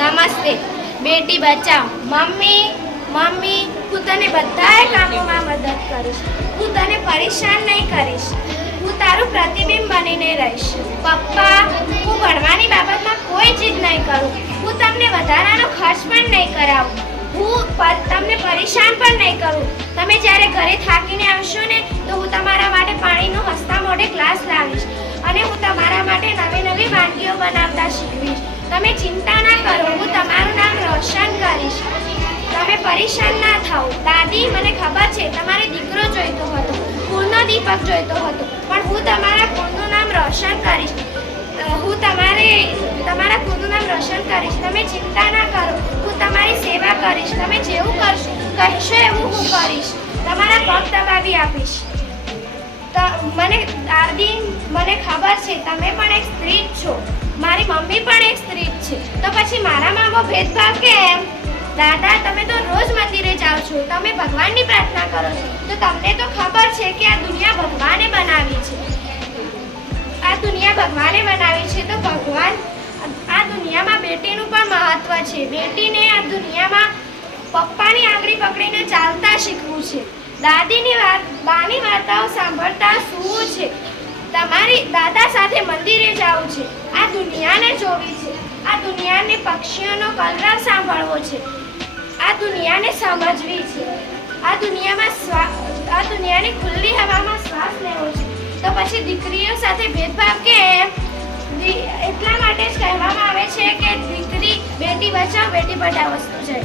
નમસ્તે. બેટી બચાવ. મમ્મી હું તને બધાય કામોમાં મદદ કરીશ. હું તને પરેશાન નહીં કરીશ. હું તારું પ્રતિબિંબ બનીને રહીશ. પપ્પા, હું ભણવાની બાબતમાં કોઈ જીદ નહીં કરું. હું તમને વધારાનો ખર્ચ પણ નહીં કરાવું. હું તમને પરેશાન પણ નહીં કરું. તમે જ્યારે ઘરે થાકીને આવશો ને તો હું તમારા માટે પાણીનો હસતા મોઢે ગ્લાસ લાવીશ અને હું તમારા માટે નવી નવી વાનગીઓ બનાવતા શીખવીશ. તમે ચિંતા ના કરો, હું તમારું નામ રોશન કરીશ. તમે પરેશાન ના થાઓ. દાદી, મને ખબર છે તમારે દીકરો જોઈતો હતો, કુળનો દીપક જોઈતો હતો, પણ હું તમારા કુળનું નામ રોશન કરીશ. હું તમારા કુળનું નામ રોશન કરીશ. તમે ચિંતા ના કરો, હું તમારી સેવા કરીશ. તમે જેવું કહેશો એવું હું કરીશ. તમારા પગ દબાવી આપીશ. દાદી, મને ખબર છે તમે પણ એક સ્ત્રી જ છો. મારી મમ્મી પણ એક સ્ત્રી જ છે. તો પછી મારામાં આવો ભેદભાવ કેમ? દાદા, તમે તો રોજ મંદિરે જાઓ છો, તમે ભગવાનની પ્રાર્થના કરો છો, તો તમને તો ખબર છે કે આ દુનિયા ભગવાને બનાવી છે. આ દુનિયા ભગવાને બનાવી છે તો ભગવાન આ દુનિયામાં બેટીનું પણ મહત્વ છે. બેટીને આ દુનિયામાં પપ્પાની આંગળી પકડીને ચાલતા શીખવું છે. બાની વાર્તાઓ સાંભળતા સૂવું છે. તમારી દાદા સાથે મંદિરે જવું છે. આ દુનિયાને જોવી છે. આ દુનિયાને પક્ષીઓનો કલરવ સાંભળવો છે. આ દુનિયાને સમજવી છે. આ દુનિયાની ખુલ્લી હવામાં શ્વાસ લેવો છે. તો પછી દીકરીઓ સાથે ભેદભાવ કેમ? એટલા માટે જ કહેવામાં આવે છે કે બેટી બચાવ બેટી પઢાઓ વસ્તુ છે.